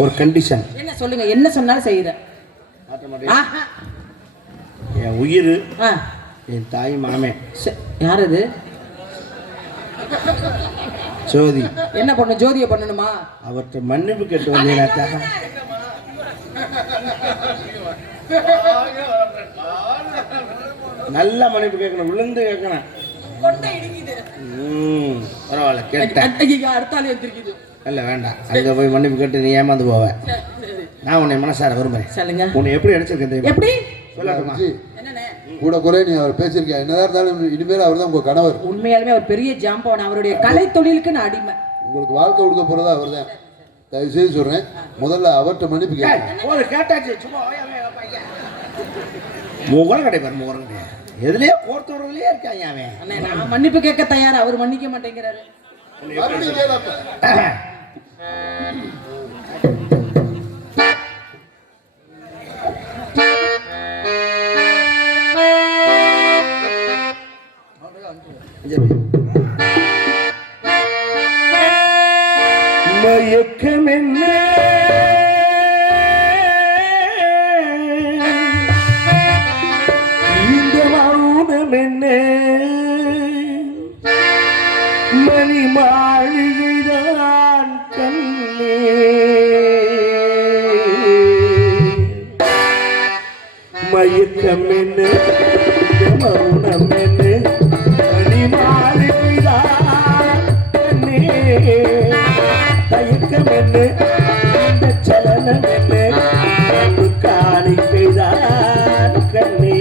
ஒரு கண்டிஷன். என்ன சொல்லுங்க, என்ன சொன்னாலும் செய்யுறேன். என் உயிர், என் தாய் மாமே. யார் அது? ஜோதி. என்ன பண்ணு? ஜோதியை பண்ணணுமா? அவர்கிட்ட மன்னிப்பு கேட்டு வந்தீங்கன்னாக்கா நல்ல மன்னிப்பு கேட்கணும், விழுந்து கேட்கணும். பரவாயில்ல கேட்டேன். அடுத்தாலே எடுத்துருக்குது. இல்ல வேண்டாம், அங்க போய் மன்னிப்பு கேட்டு நீ ஏமாந்து போவ. நான் உன்னை மனசார விரும்புறேன். சொல்லுங்க. உன்னை எப்படி அடிச்சிருக்கேன் தெரியுமா? எப்படி சொல்லட்டுமா? கூட குறை நீ அவர் பேசியிருக்கேன். என்னதான் இருந்தாலும் இனிமேல் அவர் தான் உங்க கணவர். உண்மையாலுமே அவர் பெரிய ஜாம்பவன். அவருடைய கலை தொழிலுக்கு நான் அடிமை. உங்களுக்கு வாழ்க்கை கொடுக்க போறதா அவர் தான். தயவு செய்து சொல்றேன், முதல்ல அவர்கிட்ட மன்னிப்பு கேட்டாச்சு. சும்மா முகரம் கிடைப்பாரு, முகரம் கிடையாது. எதுலயே கோர்த்து வரதுலயே இருக்காங்க அவன். நான் மன்னிப்பு கேட்க தயார், அவர் மன்னிக்க மாட்டேங்கிறாரு. மயக்கம் என்ன இந்த மௌனம் என்ன, மணி மாளிகைதான் கண்ணே, மயக்கம் என்ன மௌனம் என்ன, மணி மாளிகைதான் கண்ணே, தயக்கம் என்ன இந்த சலனம் என்ன, காணிக்கைதான் கண்ணே.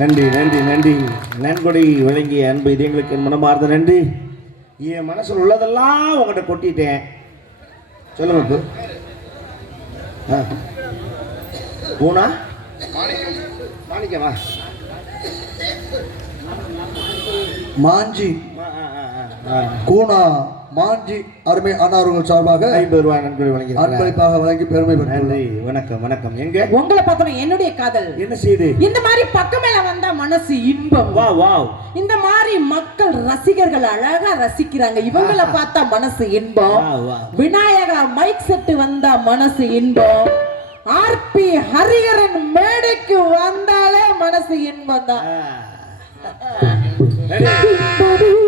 நன்றி நன்றி நன்றி. நன்கொடை வழங்கிய அன்பு இதயங்களுக்கு என் மனமார்ந்த நன்றி. என் மனசில் உள்ளதெல்லாம் உங்கள்கிட்ட கொட்டிட்டேன். சொல்லுங்க பூனா மாணிக்கமா மாஞ்சி கூனா மாஞ்சி அருமை அன்னார்கள் சார்பாக 50 ரூபாய் நன்கொடை வழங்கி அன்பளிப்பாக வழங்கி பெருமை பெற்றுள்ளார். நன்றி. வணக்கம் வணக்கம். எங்க உங்களை பார்த்தோம் என்னுடைய காதல். என்ன செய்து? இந்த மாதிரி பக்கமேல வந்தா மனசு இன்பம். வா வாவ். இந்த மாதிரி மக்கள் ரசிகர்கள் அழகா ரசிக்கிறாங்க. இவங்கள பார்த்தா மனசு இன்பம். வா வா. விநாயகா மைக் செட்டு வந்தா மனசு இன்பம். ஆர்பி ஹரிஹரன் மேடைக்கு வந்தாலே மனசு இன்பம் தான். ரெடி.